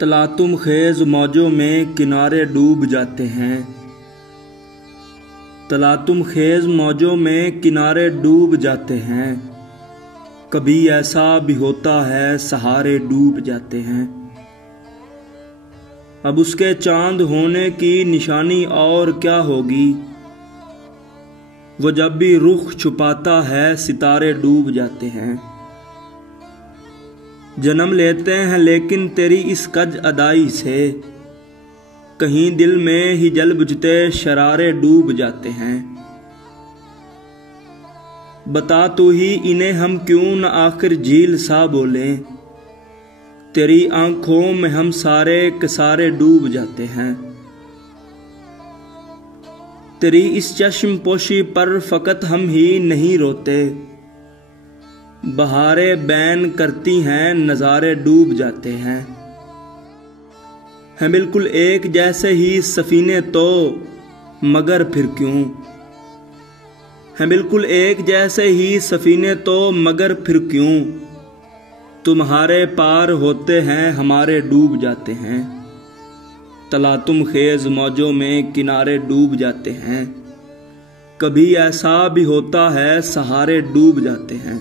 तलातुम खेज मौजों में किनारे डूब जाते हैं। तलातुम खेज मौजों में किनारे डूब जाते हैं। कभी ऐसा भी होता है सहारे डूब जाते हैं। अब उसके चांद होने की निशानी और क्या होगी। वो जब भी रुख छुपाता है सितारे डूब जाते हैं। जन्म लेते हैं लेकिन तेरी इस कज अदाई से कहीं दिल में ही जल बुझते शरारे डूब जाते हैं। बता तू ही इन्हें हम क्यों न आखिर झील सा बोले। तेरी आंखों में हम सारे के सारे डूब जाते हैं। तेरी इस चश्म पोशी पर फकत हम ही नहीं रोते। बहारें बैन करती हैं नज़ारे डूब जाते हैं। हैं बिल्कुल एक जैसे ही सफीने तो मगर फिर क्यों। हैं बिल्कुल एक जैसे ही सफीने तो मगर फिर क्यों। तुम्हारे पार होते हैं हमारे डूब जाते हैं। तलातुम खेज मौजों में किनारे डूब जाते हैं। कभी ऐसा भी होता है सहारे डूब जाते हैं।